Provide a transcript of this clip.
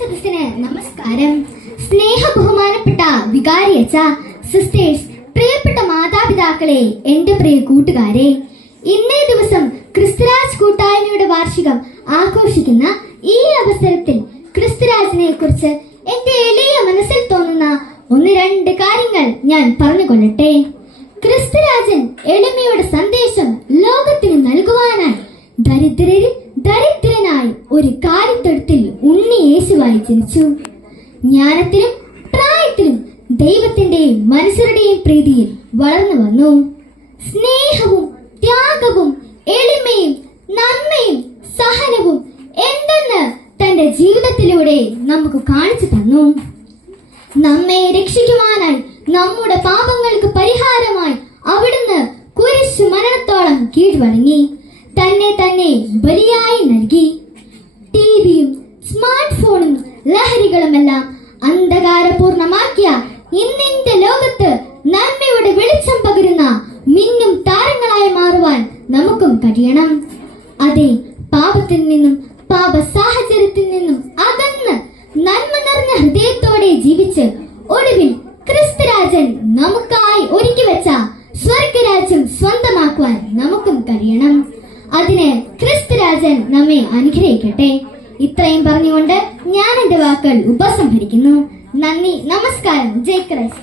സദസ്സിന് നമസ്കാരം. സ്നേഹ ബഹുമാനപ്പെട്ട വികാരിയച്ച സിസ്റ്റേഴ്സ് പ്രിയപ്പെട്ട മാതാപിതാക്കളെ എന്റെ പ്രിയ കൂട്ടുകാരെ ഇന്നേ ദിവസം ക്രിസ്തുരാജ് കൂട്ടായ്മയുടെ വാർഷികം ആഘോഷിക്കുന്ന ഈ അവസരത്തിൽ ക്രിസ്തുരാജിനെ കുറിച്ച് എന്റെ എളിയ മനസ്സിൽ തോന്നുന്ന ഒന്ന് രണ്ട് കാര്യങ്ങൾ ഞാൻ പറഞ്ഞുകൊള്ളട്ടെ ക്രിസ്തുരാജൻ എളിമയുടെ സന്ദേശം ലോകത്തിന് നൽകുവാനായി ദരിദ്രരിൽ ദരിദ്രനായി ഒരു കാലിത്തൊഴുത്തിൽ ജനിച്ചു ജ്ഞാനത്തിലും പ്രായത്തിലും ദൈവത്തിന്റെയും മനുഷ്യരുടെയും പ്രീതിയിൽ വളർന്നു വന്നു. സ്നേഹവും ത്യാഗവും എളിമയും നന്മയും സഹനവും എന്തെന്ന് തന്റെ ജീവിതത്തിലൂടെ നമുക്ക് കാണിച്ചു തന്നു. നമ്മെ രക്ഷിക്കുവാനായി നമ്മുടെ പാപങ്ങൾക്ക് പരിഹാരമായി അവിടുന്ന് കുരിശു മരണത്തോളം കീഴ്വണങ്ങി. തന്നെ തന്നെ ബലിയായി നൽകി. ലഹരികളുമെല്ലാം അന്ധകാരപൂർണമാക്കിയ ഇന്നിന്റെ ലോകത്ത് നന്മയുടെ വെളിച്ചം പകരുന്ന മിന്നും താരങ്ങളായി മാറുവാൻ നമുക്കും കഴിയണം. അതെ പാപത്തിൽ നിന്നും പാപ സാഹചര്യത്തിൽ നിന്നും അകന്ന് നന്മ നിറഞ്ഞ ഹൃദയത്തോടെ ജീവിച്ച് ഒടുവിൽ ക്രിസ്തുരാജൻ നമുക്കായി ഒരുക്കി വെച്ച സ്വർഗരാജ്യം സ്വന്തമാക്കുവാൻ നമുക്കും കഴിയണം. അതിന് ക്രിസ്തുരാജൻ നമ്മെ അനുഗ്രഹിക്കട്ടെ. ഇത്രയും പറഞ്ഞുകൊണ്ട് ഞാൻ എന്റെ വാക്കുകൾ ഉപസംഹരിക്കുന്നു. നന്ദി നമസ്കാരം. ജയ് ക്രൈസ്റ്റ്